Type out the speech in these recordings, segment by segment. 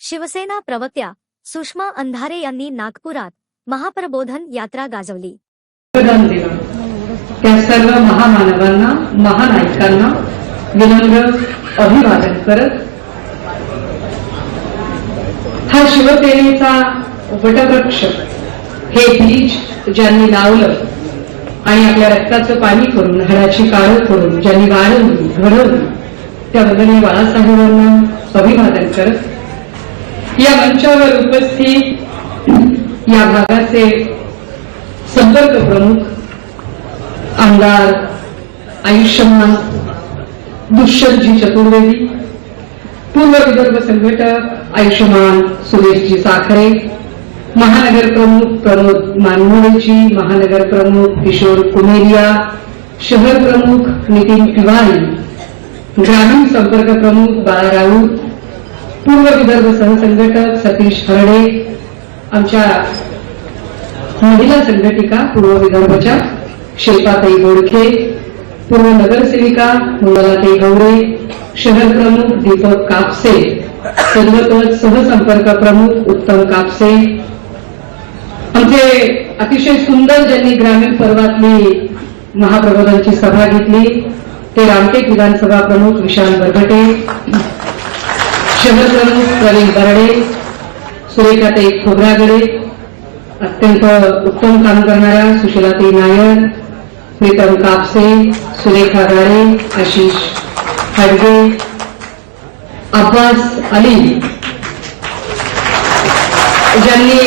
शिवसेना प्रवक्त्या सुषमा अंधारे यांनी नागपुरात महाप्रबोधन यात्रा गाजवली. त्या सर्व महामानवांना, महानायकांना विनम्र अभिवादन करत हा शिवसेनेचा वटवृक्ष, हे बीज ज्यांनी लावलं आणि आपल्या रक्ताचं पाणी करून, हाडाची काळं करून ज्यांनी वाढवली, घडवली, त्या वदनीय बाळासाहेबांना अभिवादन करत या मंचावर उपस्थित या भागाचे संपर्क प्रमुख आमदार आयुष्यमान दुष्यंतजी चतुर्वेदी, पूर्व विदर्भ संघटक आयुष्यमान सुरेशजी साखरे, महानगर प्रमुख प्रमोद मानमोळेजी, महानगर प्रमुख किशोर कुमेरिया, शहर प्रमुख नितीन तिवारी, ग्रामीण संपर्क प्रमुख बाळा राऊत, पूर्व विदर्भ सहसंघटक सतीश हरडे, आमच्या महिला संघटिका पूर्व विदर्भच्या शिल्पाताई बोडखे, पूर्व नगरसेविका मंगलाताई गवरे, शहर प्रमुख दीपक कापसे, सर्वपद सहसंपर्क प्रमुख उत्तम कापसे, आमचे अतिशय सुंदर ज्यांनी ग्रामीण पर्वातली महाप्रबोधनची सभा घेतली ते रामटेक विधानसभा प्रमुख विशाल बरगटे, शहर प्रमुख प्रवीण बरडे, सुरेखाताई खोब्रागडे, अत्यंत उत्तम काम करणाऱ्या सुशीलाताई नायर, प्रीतम कापसे, सुरेखा गाडे, आशिष हडगे, अब्बास अली, ज्यांनी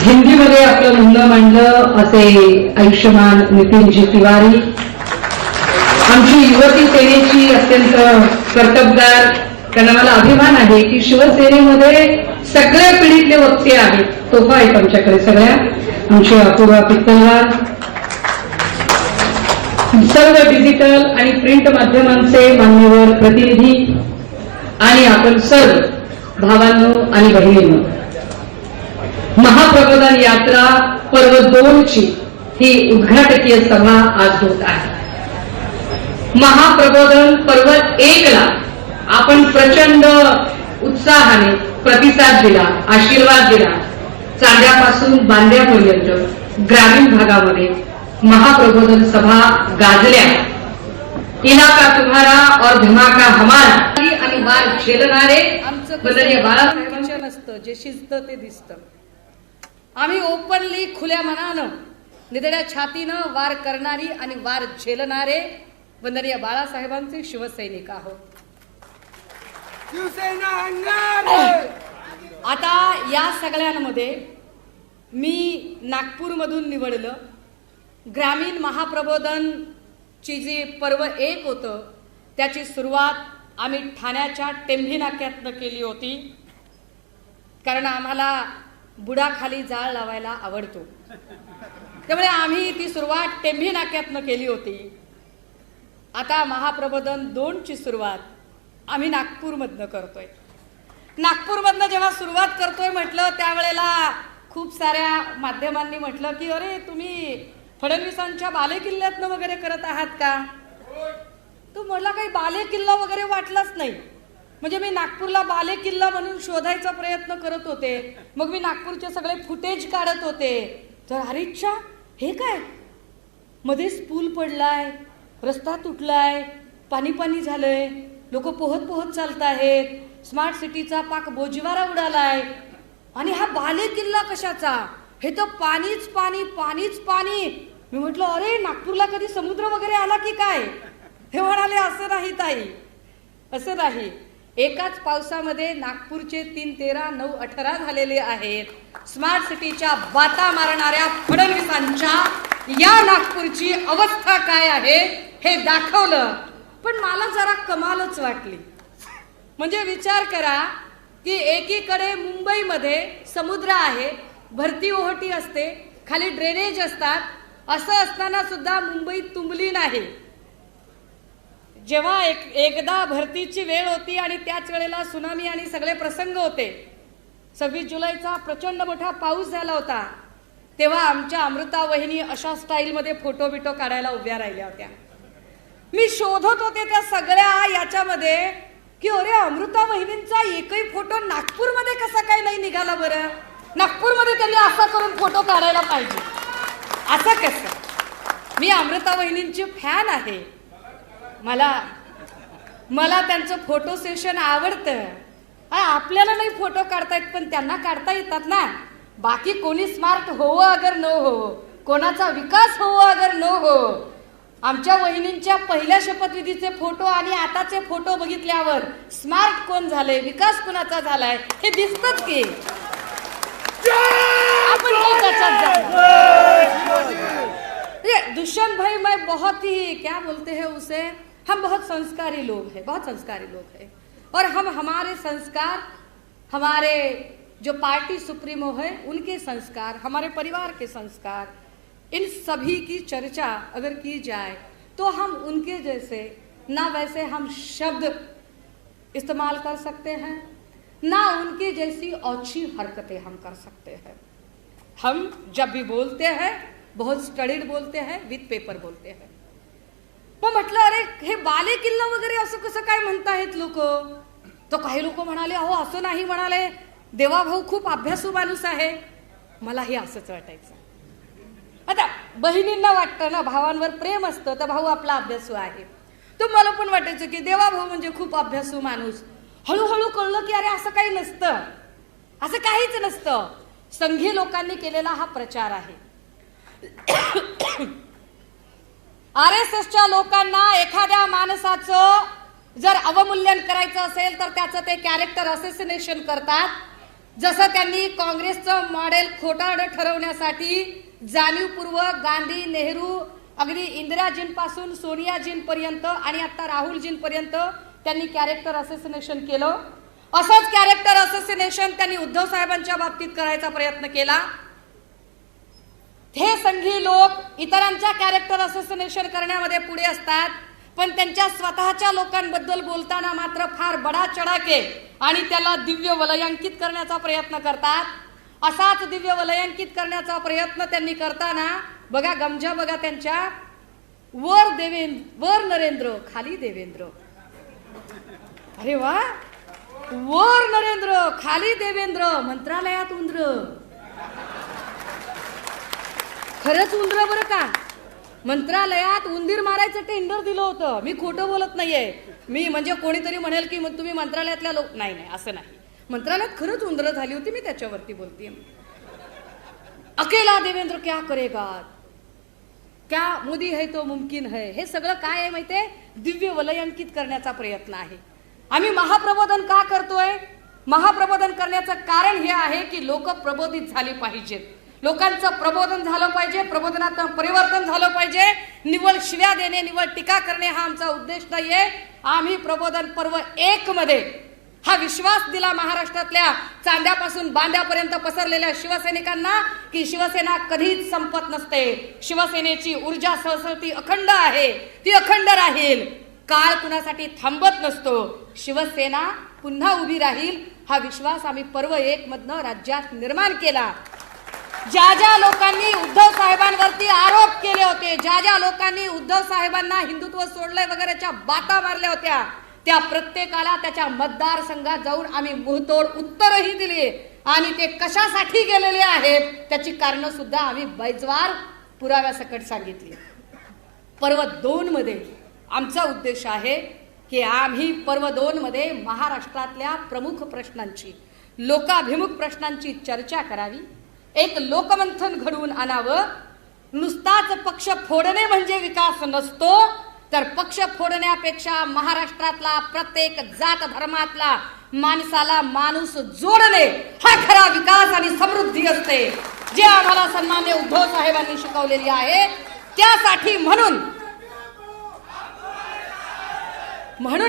हिंदीमध्ये आपलं म्हणणं मांडलं असे आयुष्यमान नितीनजी तिवारी, आमची युवती सेनेची अत्यंत कर्तबगार, त्यांना मला अभिमान आहे की शिवसेनेमध्ये सगळ्या पिढीतले वक्ते आहेत, तोफा आहेत आमच्याकडे सगळ्या, आमची अपूर्वा पित्तलवार, सर्व डिजिटल आणि प्रिंट माध्यमांचे मान्यवर प्रतिनिधी आणि आपण सर्व भावांनो आणि बहिणींनो, महाप्रबोधन यात्रा पर्व 2 ची ही उद्घाटकीय सभा आज होत आहे. महाप्रबोधन पर्व 1 ला आपण प्रचंड उत्साहाने प्रतिसाद दिला, आशीर्वाद दिला. चांद्यापासून बांद्यापर्यंत ग्रामीण भागामध्ये महाप्रबोधन सभा गाजल्या. इलाका तुम्हारा और धमाका हमारा आणि वार झेलणारे बदलीय बाळासाहेबांचं नसतं, जे शिजतं ते दिसतं. आम्ही ओपनली खुल्या मनानं, निधड्या छातीनं वार करणारी आणि वार झेलणारे वंदनीय बाळासाहेबांचे शिवसैनिक आहोत. आता या सगळ्यांमध्ये मी नागपूरमधून निवडलं. ग्रामीण महाप्रबोधनची जी पर्व 1 होतं त्याची सुरुवात आम्ही ठाण्याच्या टेंभी नाक्यातनं केली होती, कारण आम्हाला बुडाखाली जाळ लावायला आवडतो. त्यामुळे आम्ही ती सुरुवात टेंभी नाक्यातनं केली होती. आता महाप्रबोधन 2 ची सुरुवात आम्ही नागपूरमधनं करतोय. नागपूरमधनं जेव्हा सुरुवात करतोय म्हटलं त्यावेळेला खूप साऱ्या माध्यमांनी म्हटलं की अरे तुम्ही फडणवीसांच्या बालेकिल्ल्यातनं वगैरे करत आहात का? तो मला काही बालेकिल्ला वगैरे वाटलाच नाही. म्हणजे मी नागपूरला बालेकिल्ला म्हणून शोधायचा प्रयत्न करत होते. मग मी नागपूरचे सगळे फुटेज काढत होते. तर अरेच्छा, हे काय, मध्येच पूल पडलाय, रस्ता तुटलाय, पाणी पाणी झालंय, लोक पोहत पोहत चालत आहेत, स्मार्ट सिटीचा पाक बोजवारा उडालाय, आणि हा बालेकिल्ला कशाचा? हे तर पाणीच पाणी, पाणीच पाणी. मी म्हटलं अरे नागपूरला कधी समुद्र वगैरे आला की काय? हे म्हणाले असं नाही ताई, असं नाही. एकाच पावसामध्ये नागपूरचे 3, 13, 9, 18 झालेले आहेत. स्मार्ट सिटीच्या बाता मारणाऱ्या फडणवीसांच्या या नागपूरची अवस्था काय आहे हे दाखवलं. पण मला जरा कमालच वाटली. म्हणजे विचार करा की एकीकडे मुंबईमध्ये समुद्र आहे, भरती ओहोटी असते, खाली ड्रेनेज असतात, असं असताना सुद्धा मुंबई तुंबली नाही. जेव्हा एकदा भरतीची वेळ होती आणि त्याच वेळेला सुनामी आणि सगळे प्रसंग होते, 26 जुलैचा प्रचंड मोठा पाऊस झाला होता, तेव्हा आमच्या अमृता वहिनी अशा स्टाईलमध्ये फोटो बिटो काढायला उभ्या राहिल्या होत्या. मी शोधत होते त्या सगळ्या याच्यामध्ये की अरे अमृता वहिनींचा एकही फोटो नागपूरमध्ये कसा काय नाही निघाला बरं? नागपूरमध्ये त्यांनी असा करून फोटो काढायला पाहिजे. असं कसं? मी अमृता वहिनींची फॅन आहे. मला त्यांचं फोटो सेशन आवडतं. आपल्याला नाही फोटो काढता येत पण त्यांना काढता येतात ना. बाकी कोणी स्मार्ट होवो अगर न हो, कोणाचा विकास होवो अगर न हो. आमच्या वहिनींच्या पहिल्या शपथविधीचे फोटो आणि आताचे फोटो बघितल्यावर स्मार्ट कोण झाले, विकास कोणाचा झालाय हे दिसतच की. आपण दुष्यंत भाई, मैं बहुत ही क्या बोलते हैं उसे, हम बहुत संस्कारी लोग हैं, बहुत संस्कारी लोग हैं. और हम हमारे संस्कार, हमारे जो पार्टी सुप्रीमो है उनके संस्कार, हमारे परिवार के संस्कार, इन सभी की चर्चा अगर की जाए तो हम उनके जैसे ना वैसे हम शब्द इस्तेमाल कर सकते हैं, ना उनके जैसी औची हरकतें हम कर सकते हैं. हम जब भी बोलते हैं बहुत स्टडीड बोलते हैं, विथ पेपर बोलते हैं. पण म्हटलं अरे हे बाले किल्ला वगैरे असं कसं काय म्हणतायत लोक. तो काही लोक म्हणाले अहो असं नाही म्हणाले, देवाभाऊ खूप अभ्यासू माणूस आहे. मलाही असंच वाटायचं. आता बहिणींना वाटतं ना भावांवर प्रेम असतं तर भाऊ आपला अभ्यासू आहे. तो मला पण वाटायचं की देवाभाऊ म्हणजे खूप अभ्यासू माणूस. हळूहळू कळलं की अरे असं काही नसतं, असं काहीच नसतं. संघी लोकांनी केलेला हा प्रचार आहे. RSSच्या लोकांना एखाद्या माणसाचं जर अवमूल्यन करायचं असेल तर त्याचं ते कॅरेक्टर असोसिनेशन करतात. जसं त्यांनी काँग्रेसचं मॉडेल खोटारडं ठरवण्यासाठी जाणीवपूर्वक गांधी, नेहरू, अगदी इंदिराजींपासून सोनियाजींपर्यंत आणि आता राहुलजींपर्यंत त्यांनी कॅरेक्टर असोसिनेशन केलं. असंच कॅरेक्टर असोसिनेशन त्यांनी उद्धव साहेबांच्या बाबतीत करायचा प्रयत्न केला. हे संघी लोक इतरांच्या कॅरेक्टर असोसिनेशन करण्यामध्ये पुढे असतात पण त्यांच्या स्वतःच्या लोकांबद्दल बोलताना मात्र फार बडा चढाके आणि त्याला दिव्य वलयांकित करण्याचा प्रयत्न करतात. असाच दिव्य वलयांकित करण्याचा प्रयत्न त्यांनी करताना बघा गमजा बघा त्यांच्या, वर नरेंद्र खाली देवेंद्र. अरे वा, वर नरेंद्र खाली देवेंद्र, मंत्रालयात उंदर. खरंच उंदर बरं का. मंत्रालयात उंदीर मारायचं टेंडर दिलं होतं. मी खोटं बोलत नाहीये. मी म्हणजे कोणीतरी म्हणेल की तुम्ही मंत्रालयातल्या लोक, नाही नाही असं नाही. मंत्रालयात खरंच उंदर झाली होती, मी त्याच्यावरती बोलते. अकेला देवेंद्र क्या करेगा, क्या मोदी है तो मुमकिन है, हे सगळं काय आहे माहितीये, दिव्य वलयांकित करण्याचा प्रयत्न आहे. आम्ही महाप्रबोधन का करतोय? महाप्रबोधन करण्याचं कारण हे आहे की लोक प्रबोधित झाली पाहिजेत. लोकांचं प्रबोधन झालं पाहिजे, प्रबोधनात परिवर्तन झालं पाहिजे. निव्वळ शिव्या देणे, निव्वळ टीका करणे हा आमचा उद्देश नाहीये. आम्ही प्रबोधन पर्व 1 मध्ये हा विश्वास दिला महाराष्ट्रातल्या चांद्यापासून बांद्यापर्यंत पसरलेल्या शिवसैनिकांना की शिवसेना कधीच संपत नसते. शिवसेनेची ऊर्जा सळसळती अखंड आहे, ती अखंड राहील. काळ कुणासाठी थांबत नसतो. शिवसेना पुन्हा उभी राहील हा विश्वास आम्ही पर्व 1 मधनं राज्यात निर्माण केला. ज्या ज्या लोकांनी उद्धव साहेबांवरती आरोप केले होते, ज्या ज्या लोकांनी उद्धव साहेबांना हिंदुत्व सोडलंय वगैरेच्या बाता मारल्या होत्या, त्या प्रत्येकाला त्याच्या मतदारसंघात जाऊन आम्ही मुहतोड उत्तरही दिली आणि ते कशासाठी गेलेले आहेत त्याची कारणं सुद्धा आम्ही बैजवार पुराव्यासकट सांगितली. पर्व 2 मध्ये आमचा उद्देश आहे की आम्ही पर्व 2 मध्ये महाराष्ट्रातल्या प्रमुख प्रश्नांची, लोकाभिमुख प्रश्नांची चर्चा करावी. एक लोकमंथन घडवून आणावं. नुसताच पक्ष फोडणे म्हणजे विकास नसतो, तर पक्ष फोडण्यापेक्षा महाराष्ट्रातला प्रत्येक जात धर्मातला माणसाला माणूस जोडणे हा खरा विकास आणि समृद्धी असते, जे आम्हाला सन्माननीय उद्धव साहेबांनी शिकवलेली आहे. त्यासाठी म्हणून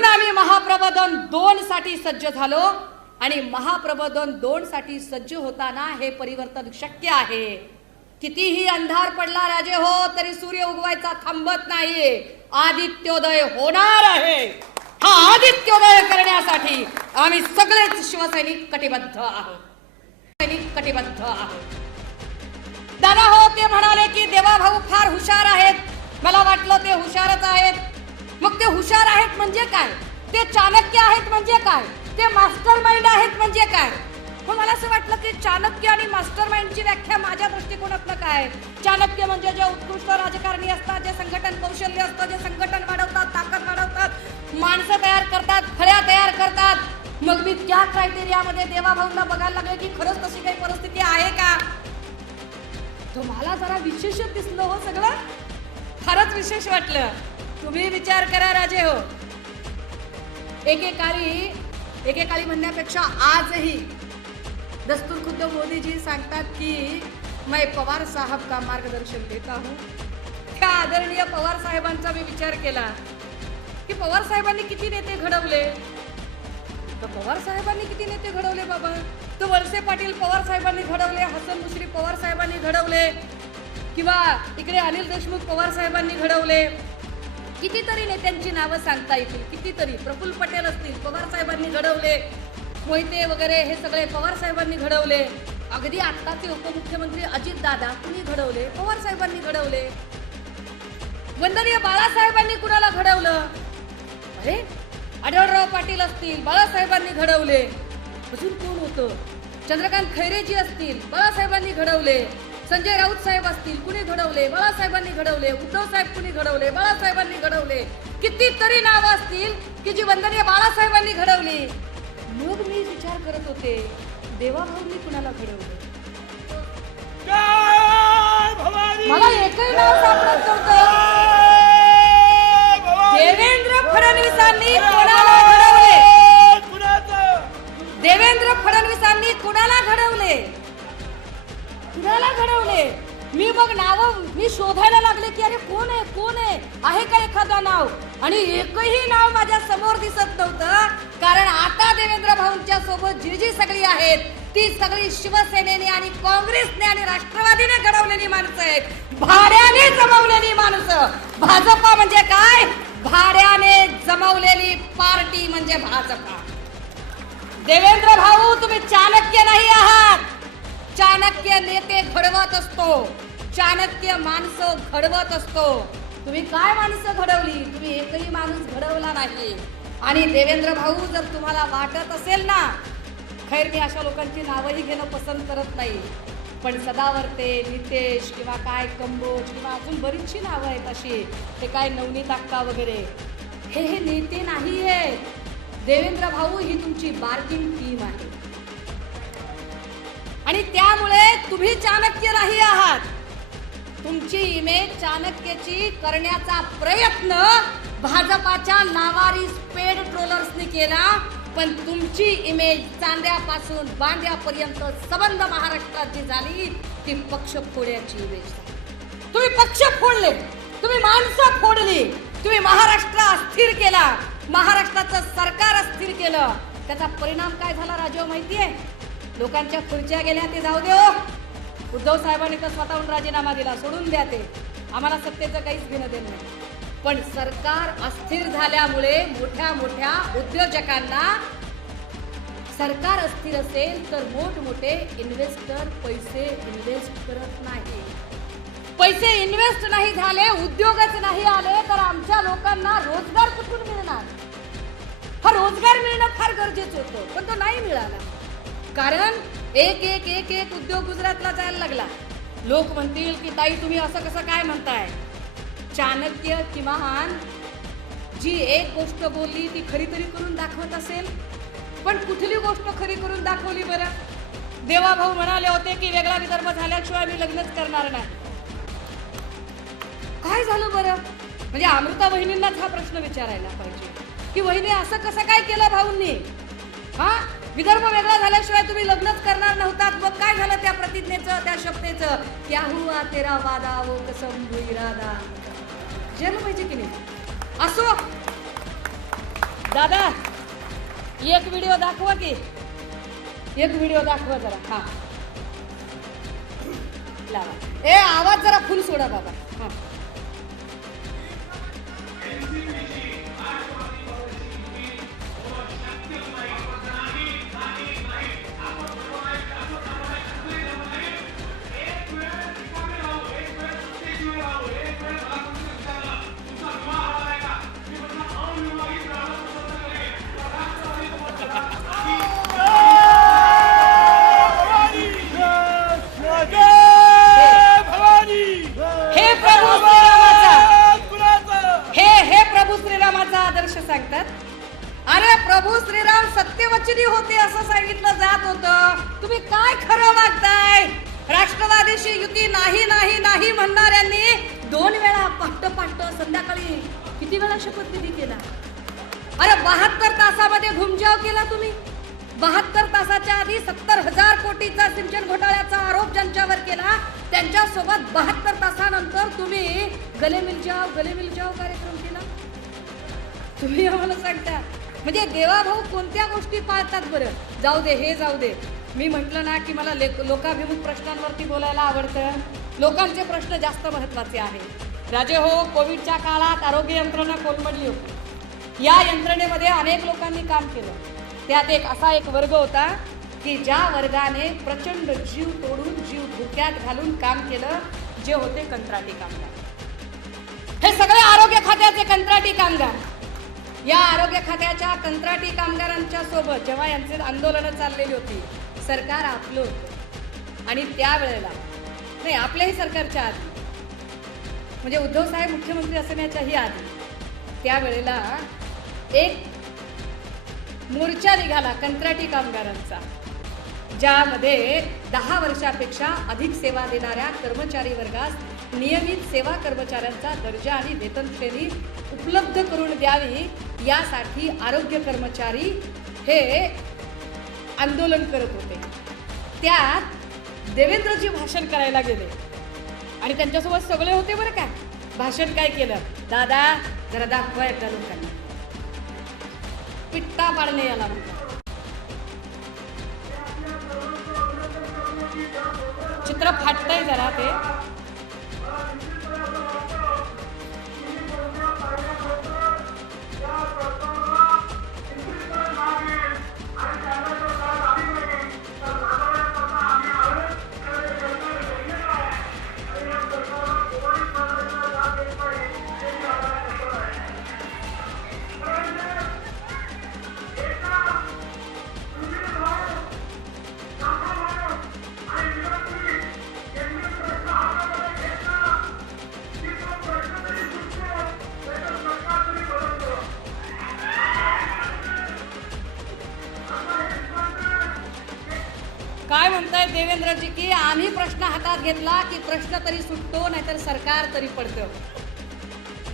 आम्ही महाप्रबोधन 2 साठी सज्ज झालो आणि महाप्रबोधन 2 साठी सज्ज होताना हे परिवर्तन शक्य आहे. कितीही अंधार पडला राजे हो तरी सूर्य उगवायचा थांबत नाही. आदित्योदय होणार आहे. हा आदित्योदय करण्यासाठी आम्ही सगळेच शिवसैनिक कटिबद्ध आहोत. दादा हो ते म्हणाले की देवाभाऊ फार हुशार आहेत. मला वाटलं ते हुशारच आहेत. मग ते हुशार आहेत म्हणजे काय? ते चाणक्य आहेत म्हणजे काय, ते मास्टर माइंड आहेत म्हणजे काय. पण मला असं वाटलं की चाणक्य आणि मास्टर माइंडची व्याख्या माझ्या दृष्टिकोनातनं काय. चाणक्य म्हणजे जे उत्कृष्ट राजकारणी असतात, जे संघटन कौशल्य असतं, जे संघटन वाढवतात, ताकद वाढवतात, माणसं तयार करतात, फळ्या तयार करतात. मग मी त्या क्रायटेरियामध्ये देवाभाऊंना बघायला लागले की खरंच तशी काही परिस्थिती आहे का. तुम्हाला जरा विशेषच दिसलं हो सगळं, फारच विशेष वाटलं. तुम्ही विचार करा राजे हो. एकेकाळी म्हणण्यापेक्षा आजही दस्तूर खुद्द मोदीजी सांगतात की मैं पवार साहब का मार्गदर्शन देता हूं. त्या आदरणीय पवार साहेबांचा मी विचार केला की पवार साहेबांनी किती नेते घडवले. तर पवार साहेबांनी किती नेते घडवले बाबा. तर वळसे पाटील पवार साहेबांनी घडवले, हसन मुश्रीफ पवार साहेबांनी घडवले, किंवा इकडे अनिल देशमुख पवार साहेबांनी घडवले. कितीतरी नेत्यांची नावं सांगता येतील, कितीतरी. प्रफुल्ल पटेल असतील, पवार साहेबांनी घडवले. मोहिते वगैरे हे सगळे पवार साहेबांनी घडवले. अगदी आत्ताचे उपमुख्यमंत्री अजित दादा कुणी घडवले, पवार साहेबांनी घडवले. वंदनीय बाळासाहेबांनी कुणाला घडवलं, अरे आढळराव पाटील असतील, बाळासाहेबांनी घडवले. अजून कोण होतं, चंद्रकांत खैरेजी असतील, बाळासाहेबांनी घडवले. संजय राऊत साहेब असतील, कुणी घडवले, बाळासाहेबांनी घडवले. उद्धव साहेब कुणी घडवले, बाळासाहेबांनी घडवले. कितीतरी नावं असतील की जी वंदनीय बाळासाहेबांनी घडवली. मग मी विचार करत होते देवाभाऊंनी कुणाला घडवलं. मला एकही नाव सापडत नव्हतं. देवेंद्र फडणवीसांनी कोणाला घडवले, देवेंद्र फडणवीसांनी कुणाला घडवले, कुणाला घडवले. मी मग नाव शोधायला लागले की अरे कोण आहे का एखादा नाव. आणि एकही नाव माझ्या समोर दिसत नव्हतं. कारण आता देवेंद्र भाऊंच्या सोबत जी सगळी आहेत ती सगळी शिवसेनेने आणि काँग्रेसने आणि राष्ट्रवादीने घडवलेली माणसं आहेत, भाड्याने जमवलेली माणसं. भाजपा म्हणजे काय, भाड्याने जमवलेली पार्टी म्हणजे भाजपा. देवेंद्र भाऊ तुम्ही चाणक्य नाही आहात. चाणक्य नेते घडवत असतो, चाणक्य माणसं घडवत असतो. तुम्ही काय माणसं घडवली, तुम्ही एकही माणूस घडवला नाही. आणि देवेंद्र भाऊ जर तुम्हाला वाटत असेल ना, खैर मी अशा लोकांची नावही घेणं पसंत करत नाही, पण सदावर्ते, नितेश किंवा काय कंबोज किंवा अजून बरीचशी नावं आहेत अशी, ते काय नवनीत अक्का वगैरे, हे नेते नाही आहेत. देवेंद्र भाऊ ही तुमची बार्गिंग टीम आहे. आणि त्यामुळे तुम्ही चाणक्य नाही आहात. तुमची इमेज चाणक्याची करण्याचा प्रयत्न भाजपाच्या नावारी पेड ट्रोलर्सनी केला, पण तुमची इमेज चांद्यापासून बांद्यापर्यंत संबंध महाराष्ट्रात जी झाली ती पक्ष फोड्याची इमेज. तुम्ही पक्ष फोडले, तुम्ही माणसं फोडली, तुम्ही महाराष्ट्र अस्थिर केला, महाराष्ट्राचं सरकार अस्थिर केलं. त्याचा परिणाम काय झाला राजेव माहितीये. लोकांच्या खुर्च्या गेल्या ते जाऊ दे. उद्धव साहेबांनी तर स्वतःहून राजीनामा दिला, सोडून द्या ते, आम्हाला सत्तेचं काहीच घेणं देणं नाही. पण सरकार अस्थिर झाल्यामुळे मोठ्या मोठ्या उद्योजकांना, सरकार अस्थिर असेल तर मोठमोठे इन्व्हेस्टर पैसे इन्व्हेस्ट करत नाही. पैसे इन्व्हेस्ट नाही झाले, उद्योगच नाही आले तर आमच्या लोकांना रोजगार कुठून मिळणार. हा रोजगार मिळणं फार गरजेचं होतं, पण तो नाही मिळाला. कारण एक एक एक एक उद्योग गुजरातला जायला लागला. लोक म्हणतील की ताई तुम्ही असं कसं काय म्हणताय. चाणक्य किमान जी एक गोष्ट बोलली ती खरी तरी करून दाखवत असेल, पण कुठली गोष्ट खरी करून दाखवली बरं. देवाभाऊ म्हणाले होते की वेगळा विदर्भ झाल्याशिवाय मी लग्नच करणार नाही. काय झालं बरं. म्हणजे अमृता वहिनींनाच हा प्रश्न विचारायला पाहिजे की वहिनी असं कसं काय केलं भाऊंनी. हा विदर्भ वेगळा झाल्याशिवाय तुम्ही लग्नच करणार नव्हतात, मग काय झालं त्या प्रतिज्ञेचं, त्या शपथेचं. क्या हुआ तेरा वादा वो कसम वो इरादा. जेल पाहिजे की नाही. असो दादा एक व्हिडिओ दाखवा की, एक व्हिडिओ दाखवा जरा. हा लावा. ए आवाज जरा फुल सोडा बाबा. हा प्रभू श्रीराम सत्यवचनी होते असं सांगितलं जात होतं. तुम्ही काय खरं वागताय? राष्ट्रवादीशी युती नाही नाही नाही म्हणणाऱ्यांनी 2 वेळा पहाट संध्याकाळी किती वेळा शपथविधी केला? अरे 72 तासामध्ये घुमजाव केला तुम्ही. 72 तासाच्या आधी 70,000 कोटीचा सिंचन घोटाळ्याचा आरोप ज्यांच्यावर केला त्यांच्यासोबत 72 तासानंतर तुम्ही गले मिल जाओ कार्यक्रम केला. तुम्ही आम्हाला सांगता म्हणजे देवाभाऊ कोणत्या गोष्टी पाळतात बरं? जाऊ दे, हे जाऊ दे. मी म्हटलं ना की मला लोकाभिमुख प्रश्नांवरती बोलायला आवडतं. लोकांचे प्रश्न जास्त महत्वाचे आहेत. राजे हो, कोविडच्या काळात आरोग्य यंत्रणा कोलमडली होती. या यंत्रणेमध्ये अनेक लोकांनी काम केलं. त्यात असा एक वर्ग होता की ज्या वर्गाने प्रचंड जीव तोडून जीव धोक्यात घालून काम केलं, जे होते कंत्राटी कामगार. हे सगळे आरोग्य खात्याचे कंत्राटी कामगार. या आरोग्य खात्याच्या कंत्राटी कामगारांच्या सोबत जेव्हा यांचे आंदोलनं चाललेली होती, सरकार आपलं होतं. आणि त्यावेळेला नाही, आपल्याही सरकारच्या आधी म्हणजे उद्धव साहेब मुख्यमंत्री असण्याच्याही आधी त्यावेळेला एक मोर्चा निघाला कंत्राटी कामगारांचा, ज्यामध्ये 10 वर्षापेक्षा अधिक सेवा देणाऱ्या कर्मचारी वर्गास नियमित सेवा कर्मचाऱ्यांचा दर्जा आणि वेतन श्रेणी उपलब्ध करून द्यावी यासाठी आरोग्य कर्मचारी हे आंदोलन करत होते. त्यात देवेंद्रजी भाषण करायला गेले आणि त्यांच्यासोबत सगळे होते बरं का. भाषण काय केलं? दादा जरा दाखवा एकदा लोकांना. पिट्टा पाडणे याला म्हणतात. चित्र फाटतंय जरा ते. काय म्हणताय देवेंद्रजी की आम्ही प्रश्न हातात घेतला की प्रश्न तरी सुटतो, नाहीतर सरकार तरी पडतं.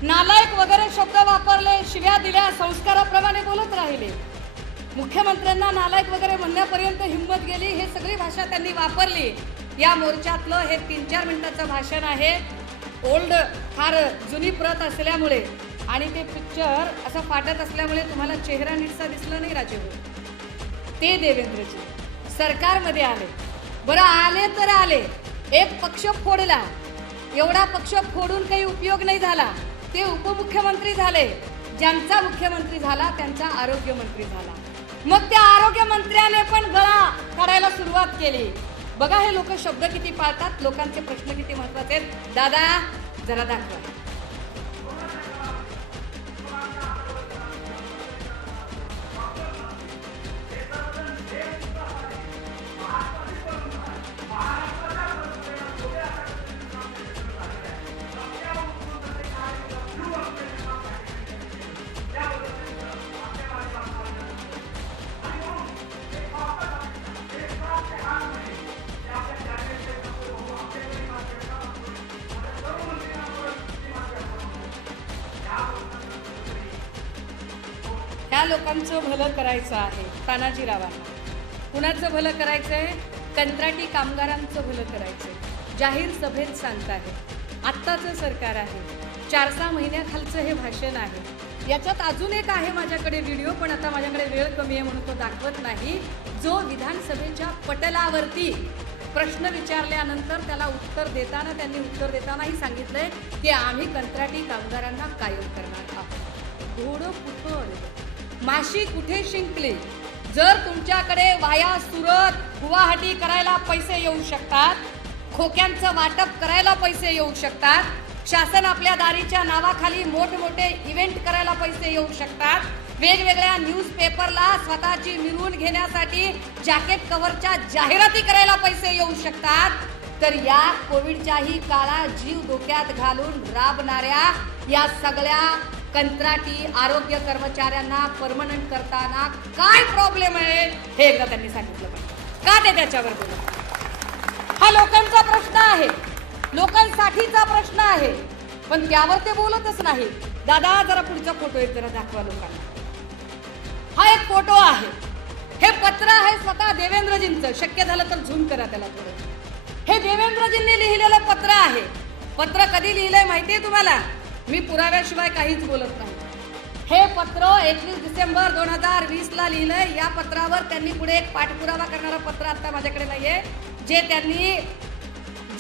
नालायक वगैरे शब्द वापरले, शिव्या दिल्या, संस्काराप्रमाणे बोलत राहिले. मुख्यमंत्र्यांना नालायक वगैरे म्हणण्यापर्यंत हिंमत गेली. हे सगळी भाषा त्यांनी वापरली. या मोर्चातलं हे 3-4 मिनिटाचं भाषण आहे. ओल्ड फार जुनी प्रत असल्यामुळे आणि ते पिक्चर असं फाटत असल्यामुळे तुम्हाला चेहरा नीटसा दिसला नाही राजे. ते देवेंद्रजी सरकारमध्ये आले. बरं आले तर आले, एक पक्ष फोडला. एवढा पक्ष फोडून काही उपयोग नाही झाला. ते उपमुख्यमंत्री झाले. ज्यांचा मुख्यमंत्री झाला त्यांचा आरोग्यमंत्री झाला. मग त्या आरोग्यमंत्र्याने पण गळा काढायला सुरुवात केली. बघा हे लोक शब्द किती पाळतात, लोकांचे प्रश्न किती महत्वाचे आहेत. दादा जरा दाखवा. ह्या लोकांचं भलं करायचं आहे तानाजीरावांना. कुणाचं भलं करायचंय? कंत्राटी कामगारांचं भलं करायचंय. जाहीर सभेत सांगताय. आत्ताचं सरकार आहे, 4-6 महिन्याखालचं हे भाषण आहे. याच्यात अजून एक आहे माझ्याकडे व्हिडिओ, पण आता माझ्याकडे वेळ कमी आहे म्हणून तो दाखवत नाही. जो विधानसभेच्या पटलावरती प्रश्न विचारल्यानंतर त्याला उत्तर देताना त्यांनी उत्तर देतानाही सांगितलंय की आम्ही कंत्राटी कामगारांना कायम करणार आहोत. घोडं कुठं माशी कुठे शिंकली? जर तुमच्याकडे वाया सुरत गुवाहाटी करायला पैसे येऊ शकतात, खोक्यांचं वाटप करायला पैसे येऊ शकतात, शासन आपल्या दारीच्या नावाखाली मोठमोठे इव्हेंट करायला पैसे येऊ शकतात, वेगवेगळ्या न्यूजपेपरला स्वतःची मिरवून घेण्यासाठी जॅकेट कव्हरच्या जाहिराती करायला पैसे येऊ शकतात, तर या कोविडच्याही काळात जीव धोक्यात घालून राबणाऱ्या या सगळ्या कंत्राटी आरोग्य कर्मचाऱ्यांना परमनंट करताना काय प्रॉब्लेम आहे हे एकदा त्यांनी सांगितलं पाहिजे. का ते त्याच्यावर बोलत? हा लोकांचा प्रश्न आहे, लोकांसाठीचा प्रश्न आहे, पण त्यावर ते बोलतच नाही. दादा जरा पुढचा फोटो एक जरा दाखवा लोकांना. हा एक फोटो आहे, हे पत्र आहे स्वतः देवेंद्रजींचं. शक्य झालं तर झूम करा त्याला थोडं. हे देवेंद्रजींनी लिहिलेलं पत्र आहे. पत्र कधी लिहिलंय माहितीये तुम्हाला? मी पुराव्याशिवाय काहीच बोलत नाही. हे पत्र 21 डिसेंबर 2020 ला लिहिलंय. या पत्रावर त्यांनी पुढे एक पाठपुरावा करणारं पत्र आता माझ्याकडे नाहीये, जे त्यांनी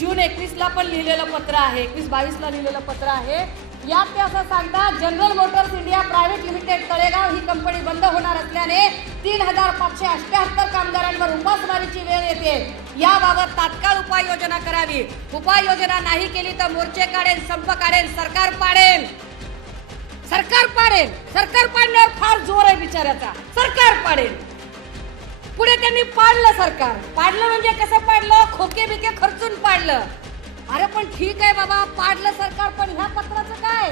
जून 21 ला पण लिहिलेलं पत्र आहे, 21-22 ला लिहिलेलं पत्र आहे. यात ते असं सांगतात, General Motors India private limited Talegaon ही कंपनी बंद होणार असल्याने 3578 कामगारांवर उपासमारीची वेळ येते. याबाबत तात्काळ उपाययोजना करावी. उपाययोजना नाही केली तर मोर्चे काढेल, संप काढेल, सरकार पाडेल. सरकार पाडेल. सरकार पाडण्यावर फार जोर आहे बिचाऱ्याचा. सरकार पाडेल. पुढे त्यांनी पाडलं. सरकार पाडलं म्हणजे कसं पाडलं? खोके बिके खर्चून पाडलं. अरे पण ठीक आहे बाबा, पाडलं सरकार, पण ह्या पत्राचं काय?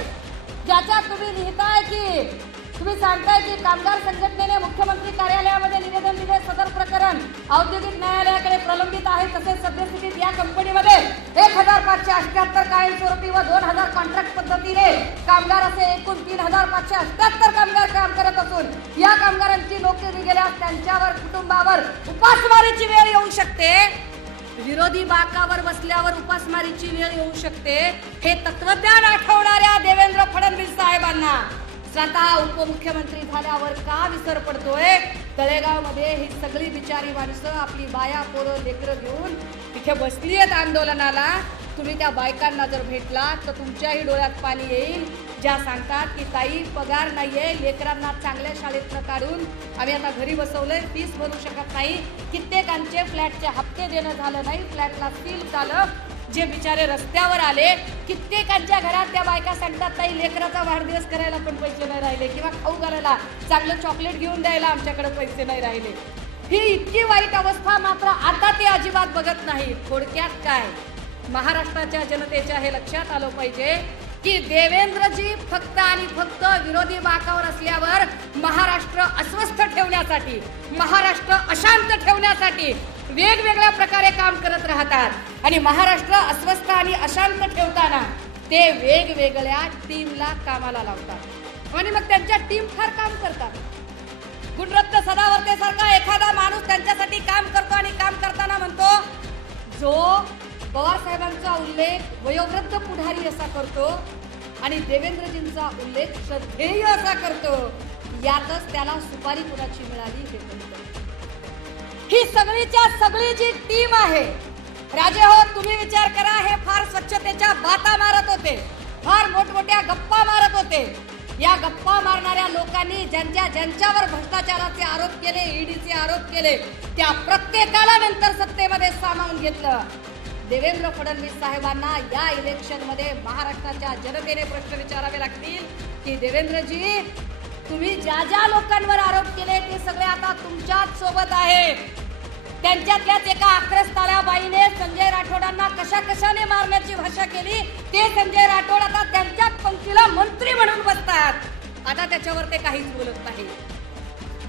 ज्याच्यात तुम्ही लिहिताय की तुम्ही सांगताय की कामगार संघटनेने मुख्यमंत्री कार्यालयामध्ये निवेदन दिले, सदर प्रकरण औद्योगिक न्यायालयाकडे प्रलंबित आहे. तसेच सद्यस्थितीत या कंपनीमध्ये 1578 कायमस्वरूपी व 2000 कॉन्ट्रॅक्ट पद्धतीने कामगार असे एकूण 3578 कामगार काम करत असून या कामगारांची नोकरी गेल्यास त्यांच्यावर कुटुंबावर उपासमारीची वेळ येऊ शकते. विरोधी बाकावर बसल्यावर उपासमारीची वेळ येऊ शकते. हे तत्वज्ञान आठवणाऱ्या देवेंद्र फडणवीस साहेबांना स्वतः उपमुख्यमंत्री झाल्यावर का विसर पडतोय? तळेगाव मध्ये ही सगळी बिचारी माणसं आपली बाया पोरं लेकरं घेऊन तिथे बसली आहेत आंदोलनाला. तुम्ही त्या बायकांना जर भेटलात तर तुमच्याही डोळ्यात पाणी येईल, ज्या सांगतात की ताई पगार नाहीये, लेकरांना चांगल्या शाळेतनं काढून आम्ही आता घरी बसवलंय, फीस भरू शकत नाही. कित्येकांचे फ्लॅटचे हप्ते देणं झालं नाही, फ्लॅटला सील झालं, जे बिचारे रस्त्यावर आले. कित्येकांच्या घरात त्या बायका सांगतात ताई लेकराचा वाढदिवस करायला पण पैसे नाही राहिले, किंवा खाऊ घालायला चांगलं चॉकलेट घेऊन द्यायला आमच्याकडे पैसे नाही राहिले. ही इतकी वाईट अवस्था मात्र आता ते अजिबात बघत नाही. थोडक्यात काय, महाराष्ट्राच्या जनतेच्या हे लक्षात आलं पाहिजे की देवेंद्रजी फक्त आणि फक्त विरोधी बाकावर असल्यावर महाराष्ट्र अस्वस्थ ठेवण्यासाठी, महाराष्ट्र अशांत ठेवण्यासाठी वेगवेगळ्या प्रकारे काम करत राहतात. आणि महाराष्ट्र अस्वस्थ आणि अशांत ठेवताना ते वेगवेगळ्या टीमला कामाला लावतात आणि मग त्यांच्या टीम फार काम करतात. गुणरत्न सदावर्ते सारखा एखादा माणूस त्यांच्यासाठी काम करतो आणि काम करताना म्हणतो, जो पवार साहेबांचा उल्लेख वयोवृद्ध पुढारी असा करतो आणि देवेंद्रजींचा उल्लेख श्रद्धेय असा करतो, यातच त्याला सुपारी कुणाची मिळाली हे कळतं. ही सगळीच्या सगळी जी टीम आहे, राजे हो तुम्ही विचार करा, हे फार स्वच्छतेच्या बाता मारत होते, फार मोठमोठ्या गप्पा मारत होते. या गप्पा मारणाऱ्या लोकांनी ज्यांच्यावर भ्रष्टाचाराचे आरोप केले, ईडीचे आरोप केले, त्या प्रत्येकाला नंतर सत्तेमध्ये सामावून घेतलं. देवेंद्र फडणवीस साहेबांना या इलेक्शन मध्ये महाराष्ट्राच्या जनतेने प्रश्न विचारावे लागतील की देवेंद्रजी तुम्ही ज्या ज्या लोकांवर आरोप केले ते सगळे आता तुमच्याच सोबत आहेत. त्यांच्यातल्याच एका आक्रस्ताळ्या बाईने संजय राठोडांना कशाने मारण्याची भाषा केली, ते संजय राठोड आता त्यांच्याच पंक्तीला मंत्री म्हणून बसतात. आता त्याच्यावर ते काहीच बोलत नाही.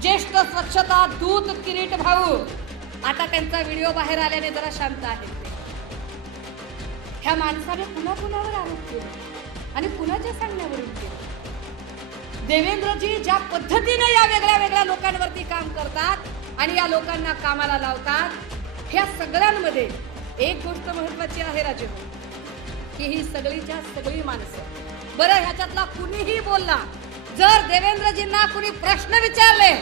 ज्येष्ठ स्वच्छता दूत किरीट भाऊ आता त्यांचा व्हिडिओ बाहेर आल्याने जरा शांत आहेत. ह्या माणसाने कुणावर आरोप केले आणि कुणाच्या सांगण्यावरून केले. देवेंद्रजी ज्या पद्धतीने या वेगळ्या लोकांवरती काम करतात आणि या लोकांना कामाला लावतात, ह्या सगळ्यांमध्ये एक गोष्ट महत्वाची आहे राजे, की ही सगळीच्या सगळी माणसं. बरं ह्याच्यातला कुणीही बोलला, जर देवेंद्रजींना कुणी प्रश्न विचारले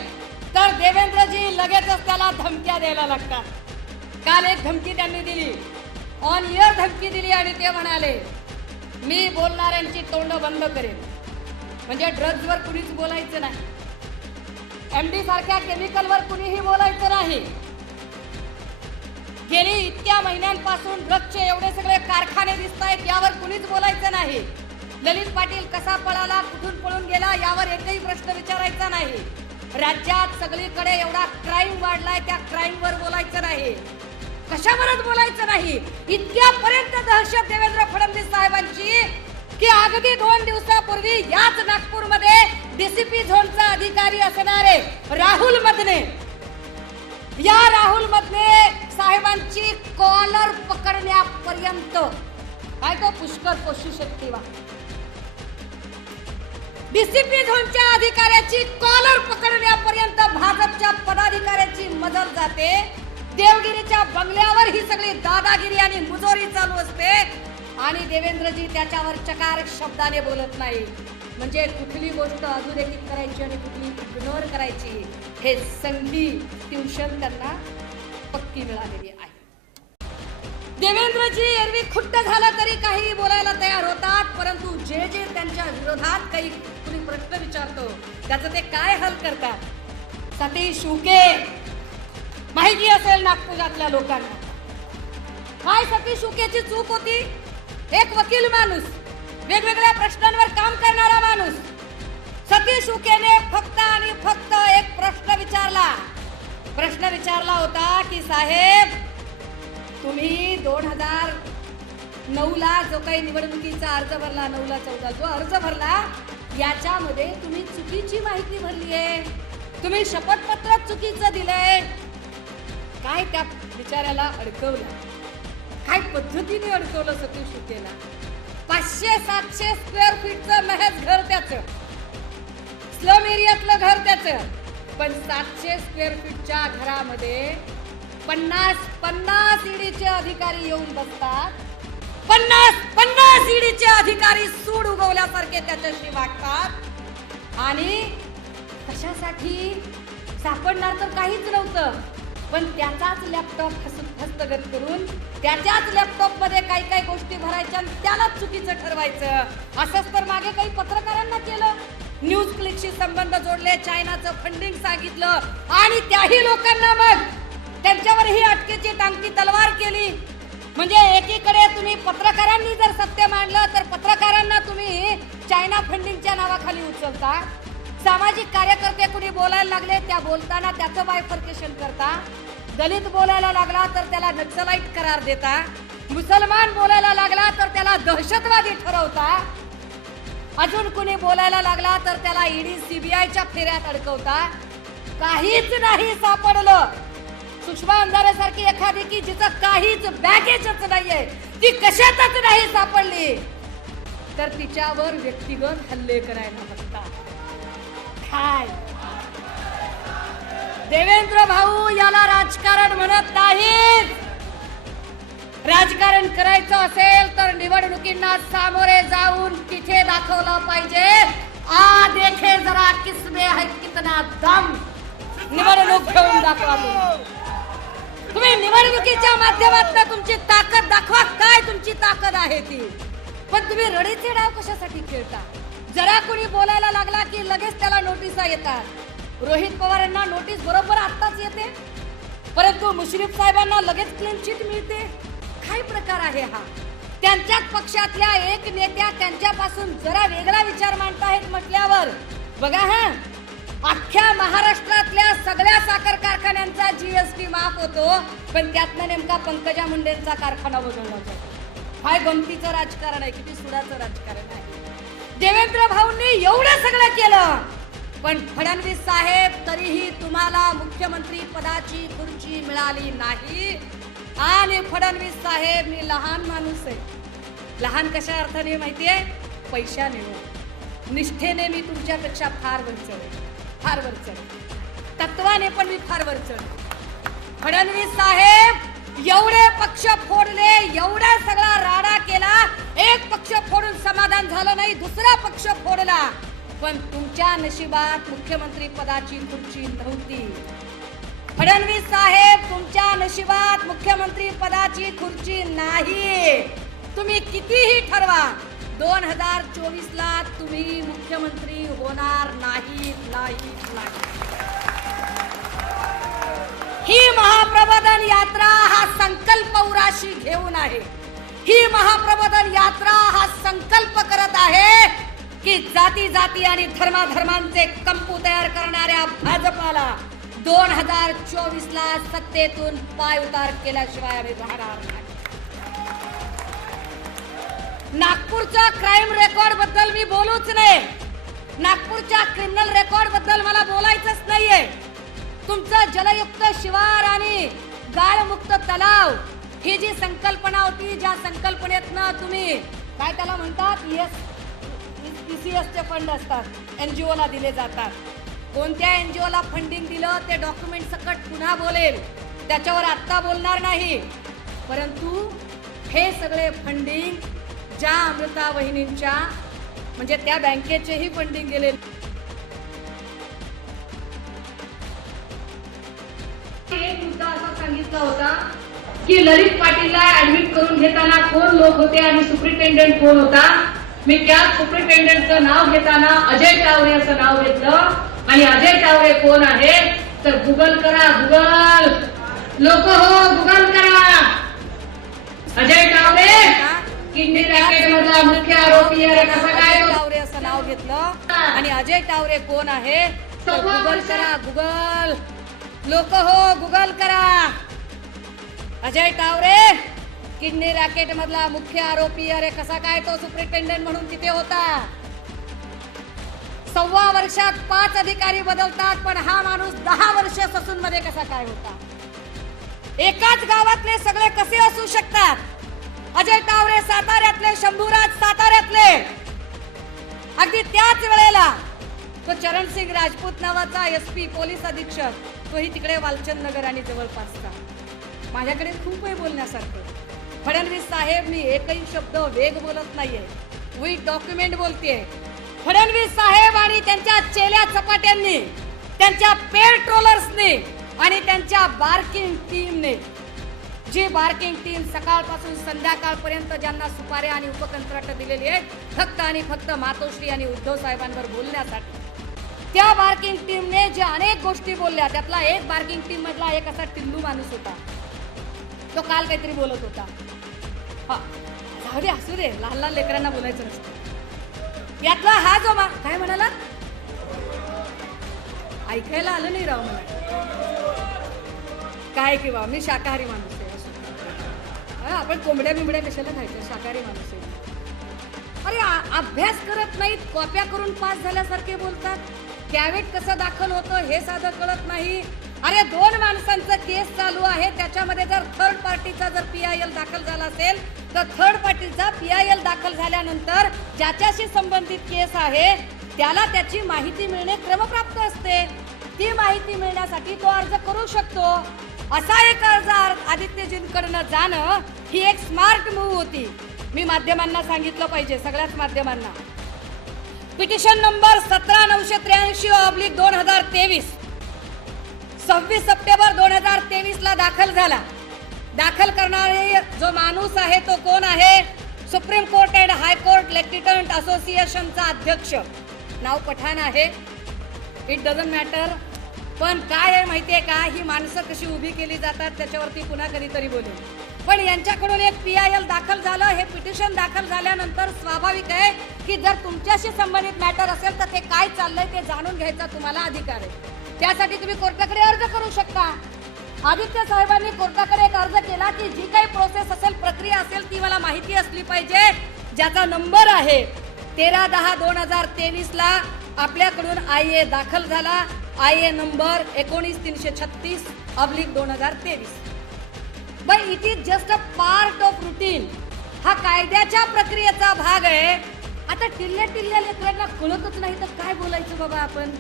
तर देवेंद्रजी लगेचच त्याला धमक्या द्यायला लागतात. काल एक धमकी त्यांनी दिली, ऑन एअर धमकी दिली आणि ते म्हणाले मी बोलणाऱ्यांची तोंड बंद करेन. म्हणजे ड्रग्जवर कुणीच बोलायचं नाही, एमडी सारख्या केमिकलवर कुणीही बोलायचं नाही. गेली इतक्या महिन्यांपासून ड्रग्जचे एवढे सगळे कारखाने दिसत आहेत, यावर कुणीच बोलायचं नाही. ललित पाटील कसा पळाला, कुठून पळून गेला, यावर एकही प्रश्न विचारायचा नाही. राज्यात सगळीकडे एवढा क्राईम वाढलाय, त्या क्राईमवर बोलायचं नाही, कशावरच बोलायचं नाही. इतक्यापर्यंत दहशत देवेंद्र फडणवीस साहेबांची की अगदी 2 दिवसापूर्वी याच नागपूरमध्ये डीसीपी झोनचा अधिकारी असणारे राहुल मदने, या राहुल मदने साहेबांची कॉलर पकडण्यापर्यंत काय तो पुष्कर पोषू शकते वा. डीसीपी झोनच्या अधिकाऱ्याची कॉलर पकडण्यापर्यंत भाजपच्या पदाधिकाऱ्याची मदत जाते. देवगिरीच्या बंगल्यावर ही सगळी दादागिरी आणि मुजोरी चालू असते आणि देवेंद्रजी त्याच्यावर चकार शब्दाने बोलत नाही. म्हणजे कुठली गोष्ट अधोरेखित करायची आणि कुठली इग्नोर करायची हे संधी ट्युशन त्यांना पक्की मिळालेली आहे. देवेंद्रजी एरवी खुट्ट झालं तरी काही बोलायला तयार होतात, परंतु जे जे त्यांच्या विरोधात काही कुणी प्रश्न विचारतो त्याचं ते काय हल करतात. सतीश उके माहिती असेल नागपुरातल्या लोकांना. काय सतीश उकेची चूक होती. एक वकील माणूस, वेगवेगळ्या प्रश्नांवर काम करणारा माणूस. सतीश उकेने फक्त आणि फक्त एक प्रश्न विचारला होता की साहेब, तुम्ही 2009ला जो काही निवडणुकीचा अर्ज भरला, 9ला 14 जो अर्ज भरला, याच्यामध्ये तुम्ही चुकीची माहिती भरली आहे. तुम्ही शपथपत्र चुकीचं दिलंय. काय त्या विचाराला अडकवलं, काय पद्धतीने अडकवलं सतीश उकेला. 500-700 स्क्वेअर फीटचं महज घर त्याचं, स्लम एरियातलं घर त्याचं. पण 700 स्क्वेअर फीटच्या घरामध्ये 50 ईडीचे अधिकारी येऊन बसतात. 50 ईडीचे अधिकारी सूड उगवल्यासारखे त्याच्याशी वागतात. आणि कशासाठी सापडणार तर काहीच नव्हतं, पण त्याचाच लॅपटॉप हस्तगत करून त्याच्याच लॅपटॉप मध्ये काही गोष्टी भरायच्या आणि त्यालाच चुकीचं ठरवायचं. असंच तर मागे काही पत्रकारांना केलं. न्यूज क्लिकशी संबंध जोडले, चायनाचं फंडिंग सांगितलं आणि त्याही लोकांना मग त्यांच्यावर ही अटकेची टांगती तलवार केली. म्हणजे एकीकडे तुम्ही पत्रकारांनी जर सत्य मांडलं तर पत्रकारांना तुम्ही चायना फंडिंगच्या नावाखाली उचलता. सामाजिक कार्यकर्ते कुणी बोलायला लागले, त्या बोलताना त्याचं बायफर्केशन करता. दलित बोलायला लागला तर त्याला नक्सलाईट करार देता. मुसलमान बोलायला लागला तर त्याला दहशतवादी ठरवता. अजून कुणी बोलायला लागला तर त्याला ईडी सीबीआयच्या फेऱ्यात अडकवता. काहीच नाही सापडलं. सुषमा अंधारे सारखी एखादी की जिचं काहीच बॅगेजच नाहीये, ती कशातच नाही सापडली, तर तिच्यावर व्यक्तिगत हल्ले करायला बघतात. काय देवेंद्र भाऊ याला राजकारण म्हणत नाहीत. राजकारण करायचं असेल तर निवडणुकींना सामोरे जाऊन तिथे दाखवलं पाहिजे. आ देखे जरा किसमे है कितना दम. निवडणूक घेऊन दाखवा. तुम्ही निवडणुकीच्या माध्यमातून तुमची ताकद दाखवा. काय तुमची ताकद आहे ती. पण तुम्ही रडीचे डाव कशासाठी खेळता. जरा कोणी बोलायला लागला की लगेच त्याला नोटिसा येतात. रोहित पवारांना नोटीस बरोबर आत्ताच येते, परंतु मुश्रीफ साहेबांना लगेच क्लीन चिट मिळते. काय प्रकार आहे हा. त्यांच्याच पक्षातल्या एक नेत्या त्यांच्यापासून जरा वेगळा विचार मांडतायत म्हटल्यावर बघा, हा अख्ख्या महाराष्ट्रातल्या सगळ्या साखर कारखान्यांचा जीएसटी माफ होतो, पण त्यातनं नेमका पंकजा मुंडेंचा कारखाना वगळला जातो. काय गमतीचं राजकारण आहे, किती सुडाचं राजकारण आहे. देवेंद्र भाऊंनी एवढं सगळं केलं, पण फडणवीस साहेब तरीही तुम्हाला मुख्यमंत्री पदाची खुर्ची मिळाली नाही. आणि फडणवीस साहेब मी लहान माणूस आहे. लहान कशा अर्थाने माहितीये, पैशाने, निष्ठेने मी तुमच्यापेक्षा फार वरचढ, तत्वाने पण मी फार वरचढ. फडणवीस साहेब एवढे पक्ष फोडले, एवढा सगळा राडा केला, एक पक्ष फोडून समाधान झालं नाही, दुसरा पक्ष फोडला, पण तुमच्या नशिबात मुख्यमंत्री पदाची खुर्ची नव्हती. फडणवीस साहेब तुमच्या नशिबात मुख्यमंत्री पदाची खुर्ची नाही. तुम्ही कितीही ठरवा, 2024ला तुम्ही मुख्यमंत्री होणार नाही. ही महाप्रबोधन यात्रा हा संकल्प उराशी घेऊन आहे. ही महाप्रबोधन यात्रा हा संकल्प करत आहे की जाती जाती आणि धर्माधर्मांचे कंपू तयार करणाऱ्या भाजपाला 2024ला सत्तेतून पाय उतार केल्याशिवाय आम्ही राहणार नाही. नागपूरच्या क्राईम रेकॉर्ड बद्दल मी बोलूच नाही. नागपूरच्या क्रिमिनल रेकॉर्ड बद्दल मला बोलायचंच नाहीये. तुमचं जलयुक्त शिवार आणि गाळमुक्त तलाव ही जी संकल्पना होती, ज्या संकल्पनेतनं तुम्ही काय त्याला म्हणतात, ECS चे फंड असतात, NGO ला दिले जातात. कोणत्या NGO ला फंडिंग दिलं ते डॉक्युमेंट सकट पुन्हा बोलेल, त्याच्यावर आत्ता बोलणार नाही. परंतु हे सगळे फंडिंग ज्या अमृता वहिनींच्या म्हणजे त्या बँकेचेही फंडिंग गेले. एक मुद्दा असा सांगितला होता की ललित पाटीलला ऍडमिट करून घेताना कोण लोक होते आणि सुपरिटेंडेंट कोण होता. मी त्या सुपरिटेंडेंटचं नाव घेताना अजय टावरे असं नाव घेतलं. आणि अजय टावरे कोण आहे तर गुगल करा, गुगल लोक हो, गुगल करा. अजय टावरे किडनी रॅकेट मधला मुख्य आरोपी आहे. कसं काय टावरे असं नाव घेतलं आणि अजय टावरे कोण आहे तर गुगल करा, गुगल लोक हो, गुगल करा. अजय टावरे किडनी रॅकेट मधला मुख्य आरोपी. अरे कसा काय तो सुपरिटेंडेंट म्हणून तिथे होता. 1.25 वर्षात 5 अधिकारी बदलतात, पण हा माणूस 10 वर्ष ससून मध्ये कसा काय होता. एकाच गावातले सगळे कसे असू शकतात. अजय टावरे साताऱ्यातले, शंभूराज साताऱ्यातले. अगदी त्याच वेळेला तो चरणसिंग राजपूत नावाचा SP पोलीस अधीक्षक, तोही तिकडे वालचंद नगर आणि जवळपासचा. माझ्याकडे खूप आहे बोलण्यासारखं. फडणवीस साहेब, मी एकही शब्द वेग बोलत नाहीये, विथ डॉक्युमेंट बोलतेय. फडणवीस साहेब आणि त्यांच्या चेल्या चपाट्यांनी, त्यांच्या पेट्रोलर्सने आणि त्यांच्या बार्किंग टीमने, जी बार्किंग टीम सकाळपासून संध्याकाळपर्यंत ज्यांना सुपाऱ्या आणि उपकंत्राट दिलेली आहेत फक्त आणि फक्त मातोश्री आणि उद्धव साहेबांवर बोलण्यासाठी, त्या बार्किंग टीमने जे अनेक गोष्टी बोलल्या, त्यातला एक बार्किंग टीम मधला एक असा टिल्लू माणूस होता. तो काल काहीतरी बोलत होता. हा जाऊ दे, असू दे, लहान लहान लेकरांना बोलायचं नसतं. यातला हा जो काय म्हणाला, ऐकायला आलं नाही राव मला. काय किंवा मी शाकाहारी माणूस आहे. आपण कोंबड्या बिंबड्या कशाला खायचं, शाकाहारी माणूस आहे. अरे अभ्यास करत नाहीत, कॉप्या करून पास झाल्यासारखे बोलतात. कॅवेट कसं दाखल होतं हे साधं कळत नाही. अरे 2 माणसांचं केस चालू आहे, त्याच्यामध्ये जर थर्ड पार्टीचा जर PIL दाखल झाला असेल तर थर्ड पार्टीचा PIL दाखल झाल्यानंतर ज्याच्याशी संबंधित केस आहे त्याला त्याची माहिती मिळणे क्रमप्राप्त असते. ती माहिती मिळण्यासाठी तो अर्ज करू शकतो. असा एक अर्ज आदित्यजींकडनं जाणं ही एक स्मार्ट मूव्ह होती. मी माध्यमांना सांगितलं पाहिजे, सगळ्याच माध्यमांना. पिटिशन नंबर 17983/2023 26 सप्टेंबर 2023 ला दाखल झाला. दाखल करणारे जो माणूस आहे तो कोण आहे, सुप्रीम कोर्ट अँड हायकोर्ट लेफ्टिनंट असोसिएशनचा अध्यक्ष. नाव पठाण आहे, इट डझंट मॅटर. पण काय आहे माहितीये का, ही माणसं कशी उभी केली जातात त्याच्यावरती पुन्हा कधीतरी बोलेल. पण यांच्याकडून एक PIL दाखल झालं. हे पिटिशन दाखल झाल्यानंतर स्वाभाविक आहे की जर तुमच्याशी संबंधित मॅटर असेल तर ते काय चाललंय ते जाणून घ्यायचा तुम्हाला अधिकार आहे. त्यासाठी तुम्ही कोर्टाकडे अर्ज करू शकता. आदित्य साहेबांनी कोर्टाकडे एक अर्ज केला की जी काही प्रोसेस असेल, प्रक्रिया असेल ती मला माहिती असली पाहिजे. ज्याचा नंबर आहे 13/10/2023 ला आपल्याकडून IA दाखल झाला. IA number 19336/2023. By it is just a part of routine. हा कायद्याच्या प्रक्रियेचा भाग आहे. आता टिल्ल्या लेकरांना कळतच नाही तर काय बोलायचं बाबा आपण.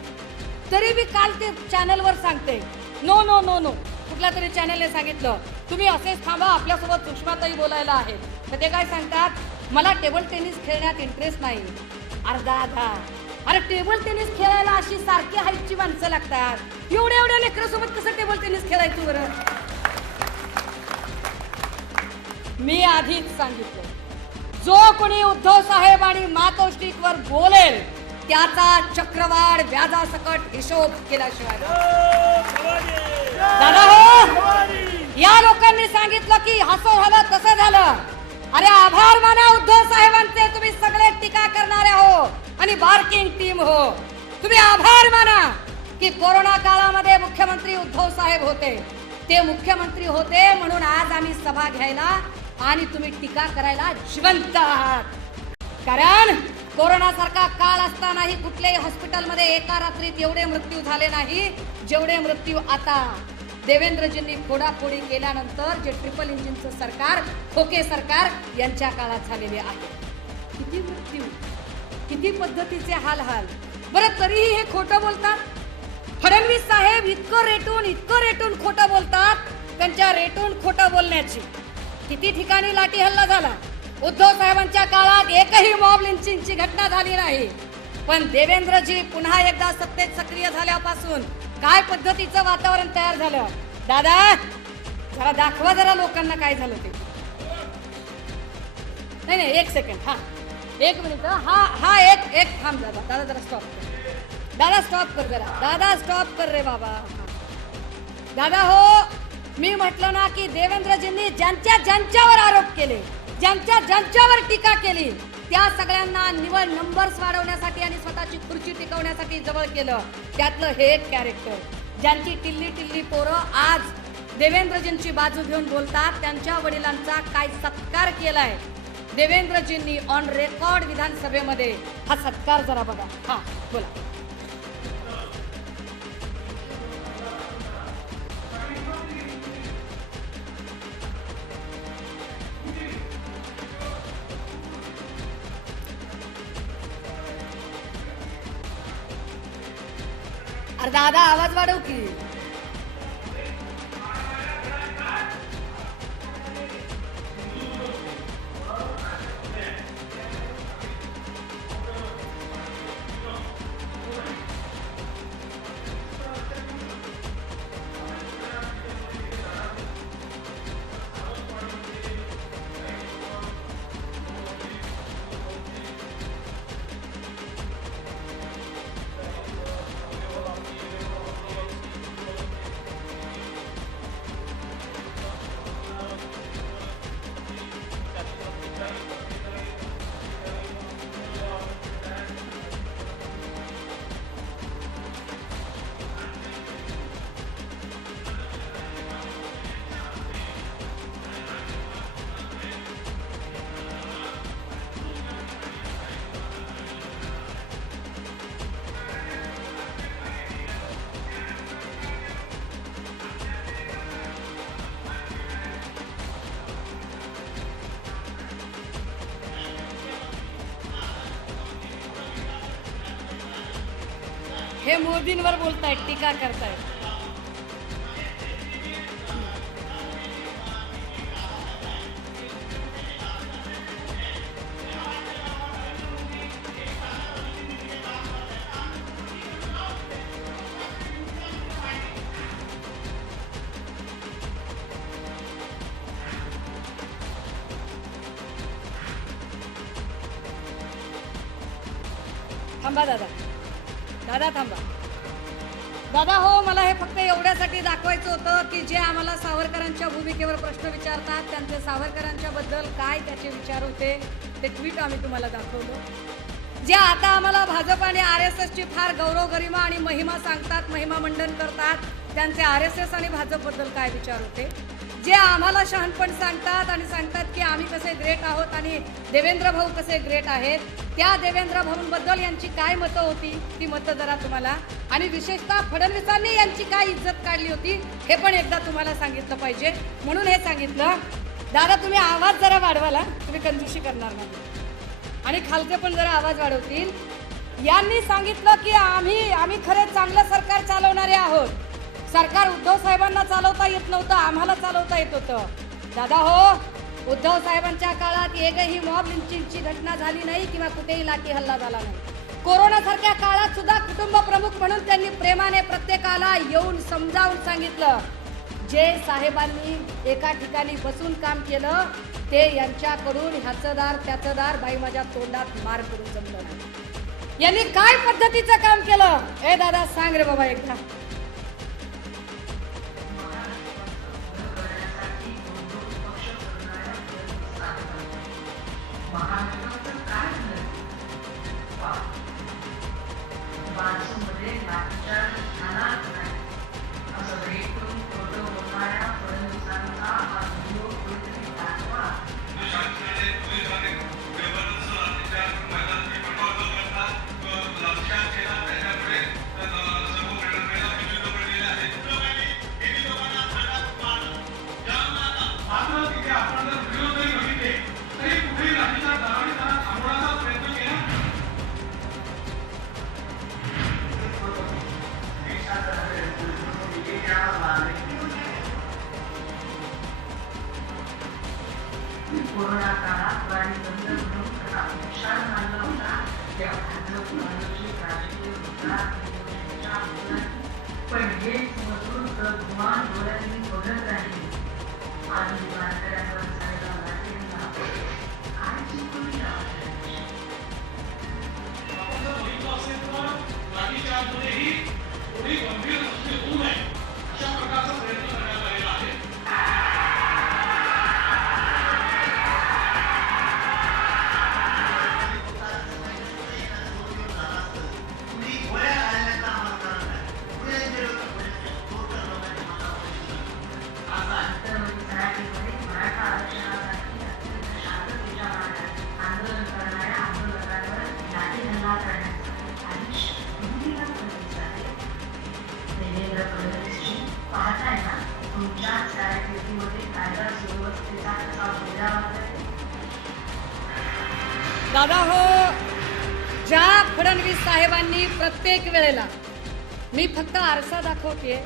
तरी मी काल ते चॅनलवर सांगते, नो नो नो नो, कुठल्या तरी चॅनलने सांगितलं तुम्ही असेच थांबा, आपल्यासोबत सुषमाताई बोलायला आहेत. तर ते काय सांगतात, मला टेबल टेनिस खेळण्यात इंटरेस्ट नाही. अर्धा. अरे टेबल टेनिस खेळायला अशी सारखी हाईटची माणसं लागतात. एवढ्या लेकरांसोबत कसं टेबल टेनिस खेळायचं बरं. मी आधीच सांगितलं, जो कोणी उद्धव साहेब आणि मातोश्रीवर बोलेल त्याचा चक्रवाढ व्याजासकट हिशोब केल्याशिवाय. दादा हो, या लोकांनी सांगितलं की असं झालं तसं झालं. अरे आभार माना उद्धव साहेबांचे, तुम्ही सगळे टीका करणारे हो आणि बार्किंग टीम हो. तुम्ही आभार माना की कोरोना काळामध्ये मुख्यमंत्री उद्धव साहेब होते. ते मुख्यमंत्री होते म्हणून आज आम्ही सभा घ्यायला आणि तुम्ही टीका करायला जिवंत आहात. कारण कोरोनासारखा काळ असतानाही कुठल्याही हॉस्पिटलमध्ये एका रात्रीत एवढे मृत्यू झाले नाही जेवढे मृत्यू आता देवेंद्रजींनी फोडाफोडी केल्यानंतर जे ट्रिपल इंजिनचं सरकार, खोके सरकार यांच्या काळात झालेले आहे. किती मृत्यू, किती पद्धतीचे हाल. बरं तरीही हे खोटं बोलतात. फडणवीस साहेब इतकं रेटून खोटं बोलतात. त्यांच्या रेटून खोटं बोलण्याची किती ठिकाणी लाठी हल्ला झाला. उद्धव साहेबांच्या काळात एकही मॉब लिंचिंगची घटना झाली नाही. पण देवेंद्रजी पुन्हा एकदा सत्तेत सक्रिय झाल्यापासून काय पद्धतीचं वातावरण तयार झालं. दादा जरा दाखवा जरा लोकांना काय झालं ते. नाही एक सेकंड, एक मिनिट. एक थांब दादा जरा स्टॉप कर. दादा स्टॉप कर रे बाबा. दादा हो, मी म्हटलं ना की देवेंद्रजींनी ज्यांच्यावर आरोप केले, ज्यांच्यावर टीका केली त्या सगळ्यांना निवड नंबर्स वाढवण्यासाठी आणि स्वतःची खुर्ची टिकवण्यासाठी जवळ केलं. त्यातलं हे एक कॅरेक्टर, ज्यांची टिल्ली पोरं आज देवेंद्रजींची बाजू घेऊन बोलतात. त्यांच्या वडिलांचा काय सत्कार केलाय देवेंद्रजींनी ऑन रेकॉर्ड विधानसभेमध्ये. हा सत्कार जरा बघा. बोला. अरे दादा आवाज वाढव की. हे मोदींवर बोलतायत, टीका करतायत. थांबा दादा थांबा. दादा हो, मला हे फक्त एवढ्यासाठी दाखवायचं होतं की जे आम्हाला सावरकरांच्या भूमिकेवर प्रश्न विचारतात त्यांचे सावरकरांच्या बद्दल काय त्याचे विचार होते ते ट्विट आम्ही तुम्हाला दाखवलं. जे आता आम्हाला भाजप आणि RSS ची फार गौरव गरिमा आणि महिमा सांगतात, महिमा मंडन करतात, त्यांचे RSS आणि भाजप बद्दल काय विचार होते. जे आम्हाला शहाणपण सांगतात आणि सांगतात की आम्ही कसे ग्रेट आहोत आणि देवेंद्र भाऊ कसे ग्रेट आहेत, त्या देवेंद्र भाऊंबद्दल यांची काय मतं होती ती मतं जरा तुम्हाला, आणि विशेषतः फडणवीसांनी यांची काय इज्जत काढली होती हे पण एकदा तुम्हाला सांगितलं पाहिजे. म्हणून हे सांगितलं. दादा तुम्ही आवाज जरा वाढवाला, तुम्ही कंजूशी करणार नाही आणि खालचे पण जरा आवाज वाढवतील. यांनी सांगितलं की आम्ही खरे चांगलं सरकार चालवणारे आहोत. सरकार उद्धव साहेबांना चालवता येत नव्हतं, आम्हाला चालवता येत होतं. दादा हो, उद्धव साहेबांच्या काळात एकही मॉब लिंचिंगची घटना झाली नाही किंवा कुठेही लाठी हल्ला झाला नाही. कोरोनासारख्या काळात सुद्धा कुटुंब प्रमुख म्हणून त्यांनी प्रेमाने प्रत्येकाला येऊन समजावून सांगितलं. जे साहेबांनी एका ठिकाणी बसून काम केलं ते यांच्याकडून ह्याचं दार त्याचं दार बाई माझ्या तोंडात मार करून जमलं नाही. यांनी काय पद्धतीचं काम केलं ए दादा सांग रे बाबा एकदा. कोरोना काळात वारी बंद म्हणून त्याला उत्साह मानला होता त्या भाजप मानसिक राजकीय विचार पण हेच मधून गुमान डोळ्यांनी बघत राहिले आणि वारकऱ्यांवर झालेला लाटेंना काय चुकून दादा हो, ज्या फडणवीस साहेबांनी प्रत्येक वेळेला मी फक्त आरसा दाखवते,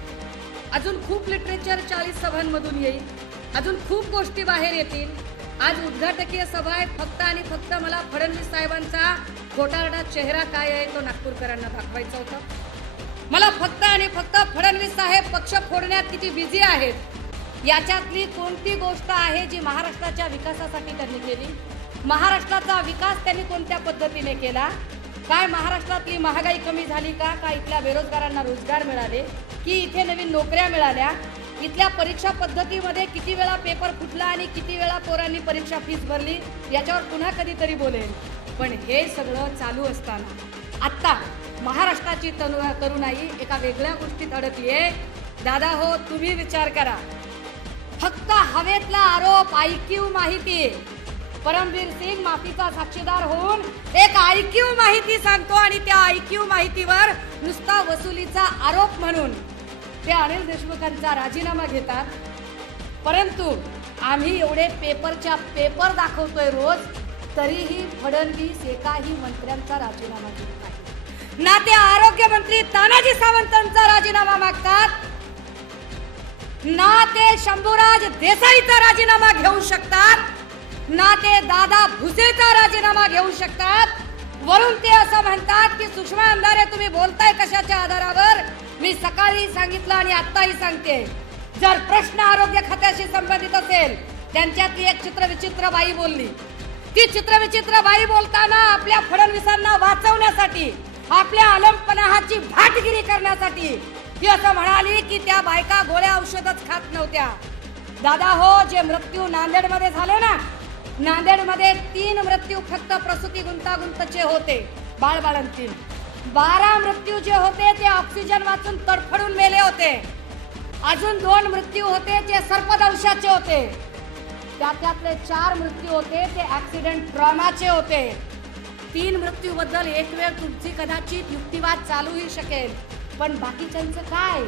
अजून खूप लिटरेचर 40 सभांमधून येईल, अजून खूप गोष्टी बाहेर येतील. आज उद्घाटकीय सभा आहे, फक्त आणि फक्त मला फडणवीस साहेबांचा खोटारडा चेहरा काय आहे तो नागपूरकरांना दाखवायचा होता. मला फक्त आणि फक्त फडणवीस साहेब पक्ष फोडण्यात किती बिझी आहेत याच्यातली कोणती गोष्ट आहे जी महाराष्ट्राच्या विकासासाठी त्यांनी केली, महाराष्ट्राचा विकास त्यांनी कोणत्या पद्धतीने केला, काय महाराष्ट्रातली महागाई कमी झाली का, काय इथल्या बेरोजगारांना रोजगार मिळाले की इथे नवीन नोकऱ्या मिळाल्या, इथल्या परीक्षा पद्धतीमध्ये किती वेळा पेपर फुटला आणि किती वेळा पोरांनी परीक्षा फीस भरली याच्यावर पुन्हा कधीतरी बोलेल. पण हे सगळं चालू असताना आता महाराष्ट्राची तरुणाई एका वेगळ्या गोष्टीत अडकलीये. दादा हो, तुम्ही विचार करा, फक्त हवेतला आरोप IQ माहिती, परमवीर सिंग माफीचा साक्षीदार होऊन एक IQ माहिती सांगतो आणि त्या IQ माहितीवर नुसता वसुलीचा आरोप म्हणून ते अनिल देशमुखांचा राजीनामा घेतात. परंतु आम्ही एवढे पेपरच्या पेपर दाखवतोय रोज, तरीही फडणवीस एकाही मंत्र्यांचा राजीनामा घेत नाही. ना ते आरोग्य मंत्री तानाजी सावंतांचा राजीनामा मागतात, ना ते शंभूराज देसाईचा राजीनामा घेऊ शकतात, ना ते दादा भुसेचा राजीनामा घेऊ शकतात. वरून ते असं म्हणतात की सुषमा अंधारे तुम्ही बोलताय कशाच्या आधारावर. मी सकाळी सांगितलं आणि आत्ताही सांगते, जर प्रश्न आरोग्य खात्याशी संबंधित असेल, त्यांच्यातली एक चित्रविचित्र बाई बोलली, ती चित्रविचित्र बाई बोलताना आपल्या फडणवीसांना वाचवण्यासाठी, आपल्या अलमपणाची भाटगिरी करण्यासाठी ती असं म्हणाली की त्या बायका गोळ्या औषधच खात नव्हत्या. दादा हो, जे मृत्यू नांदेडमध्ये झाले ना, नांदेडमध्ये 3 मृत्यू फक्त प्रसूती गुंतागुंतचे होते, बाळबाळंतील. 12 मृत्यू जे होते ते ऑक्सिजन वाचून तडफडून मेले होते. अजून 2 मृत्यू होते ते सर्पदंशाचे होते. त्यातले 4 मृत्यू होते ते ऍक्सिडेंट ट्रॉमाचे होते. 3 मृत्यू बद्दल एक वेळ तुमची कदाचित युक्तिवाद चालूही शकेल, पण बाकीच्यांचं काय.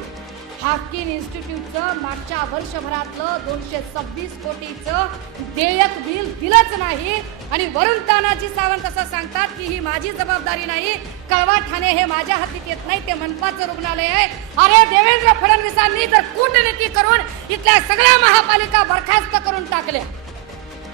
हाफकिन इन्स्टिट्यूटचं मागच्या वर्षभरातलं 226 कोटीचं देयक बिल दिलंच नाही आणि वरून तानाजी सावंत असं सांगतात की ही माझी जबाबदारी नाही, कळवा ठाणे हे माझ्या हातीत येत नाही, ते मनपाचं रुग्णालय आहे. अरे देवेंद्र फडणवीसांनी तर कूटनीती करून इथल्या सगळ्या महापालिका बरखास्त करून टाकल्या.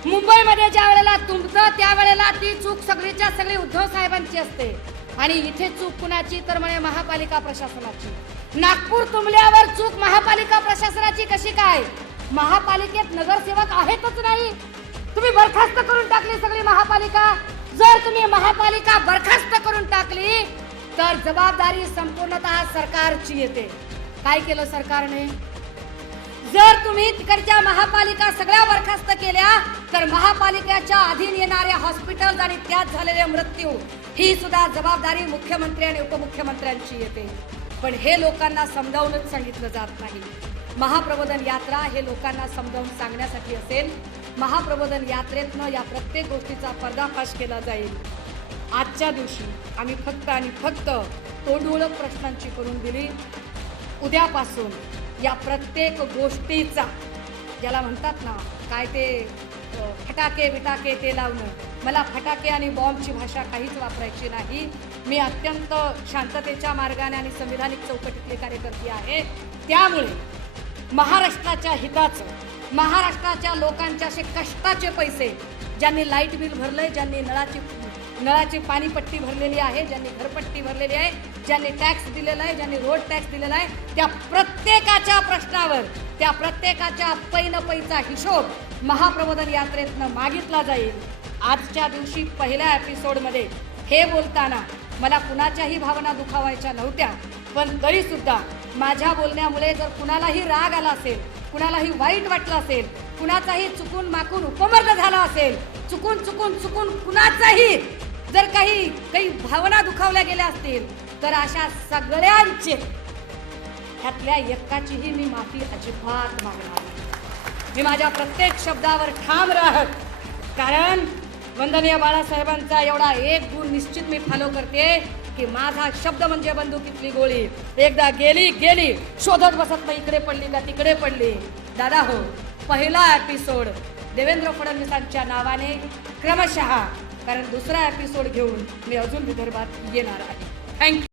मुंबईमध्ये ज्या वेळेला तुमचं त्यावेळेला ती चूक सगळीच्या सगळी उद्धव साहेबांची असते आणि इथे चूक कुणाची तर म्हणे महापालिका प्रशासनाची. नागपूर तुंबल्यावर चूक महापालिका प्रशासनाची कशी काय. महापालिकेत नगरसेवक आहेतच नाही, तुम्ही बरखास्त करून टाकली सगळी महापालिका. जर तुम्ही महापालिका बरखास्त करून टाकली तर जबाबदारी संपूर्णतः सरकारची येते. काय केलं सरकारने. जर तुम्ही तिकडच्या महापालिका सगळ्या बरखास्त केल्या तर महापालिकेच्या अधीन येणाऱ्या हॉस्पिटल आणि त्यात झालेले मृत्यू ही सुद्धा जबाबदारी मुख्यमंत्री आणि उपमुख्यमंत्र्यांची येते. पण हे लोकांना समजावूनच सांगितलं जात नाही. महाप्रबोधन यात्रा हे लोकांना समजावून सांगण्यासाठी असेल. महाप्रबोधन यात्रेतनं या प्रत्येक गोष्टीचा पर्दाफाश केला जाईल. आजच्या दिवशी आम्ही फक्त आणि फक्त तोंडओळख प्रश्नांची करून दिली. उद्यापासून या प्रत्येक गोष्टीचा, ज्याला म्हणतात ना काय ते फटाके बिटाके ते लावणं, मला फटाके आणि बॉम्बची भाषा काहीच वापरायची नाही. मी अत्यंत शांततेच्या मार्गाने आणि संविधानिक चौकटीतली कार्यकर्ती आहे. त्यामुळे महाराष्ट्राच्या हिताचं महाराष्ट्राच्या लोकांचे असे कष्टाचे पैसे, ज्यांनी लाईट बिल भरलंय, ज्यांनी नळाची पाणीपट्टी भरलेली आहे, ज्यांनी घरपट्टी भरलेली आहे, ज्यांनी टॅक्स दिलेला आहे, ज्यांनी रोड टॅक्स दिलेला आहे, त्या प्रत्येकाच्या प्रश्नावर, त्या प्रत्येकाच्या पैचा हिशोब महाप्रबोधन यात्रेतनं मागितला जाईल. आजच्या दिवशी पहिल्या एपिसोडमध्ये हे बोलताना मला कुणाच्याही भावना दुखावायच्या नव्हत्या, पण तरी सुद्धा माझ्या बोलण्यामुळे जर कुणालाही राग आला असेल, कुणालाही वाईट वाटलं असेल, कुणाचाही चुकून माकून उपमर्द झाला असेल, चुकून कुणाचाही जर काही भावना दुखावल्या गेल्या असतील, तर अशा सगळ्यांचे, ह्यातल्या एकाचीही मी माफी अजिबात मागणार नाही. मी माझ्या प्रत्येक शब्दावर ठाम राहत, कारण वंदनीय बाळासाहेबांचा एवढा एक गुण निश्चित मी फॉलो करते की माझा शब्द म्हणजे बंदुकीतली गोळी. एकदा गेली शोधत बसत नाही, इकडे पडली का तिकडे पडली. दादा हो, पहिला एपिसोड देवेंद्र फडणवीसांच्या नावाने क्रमशः, कारण दुसरा एपिसोड घेऊन मी अजून विदर्भात येणार आहे. थँक्यू.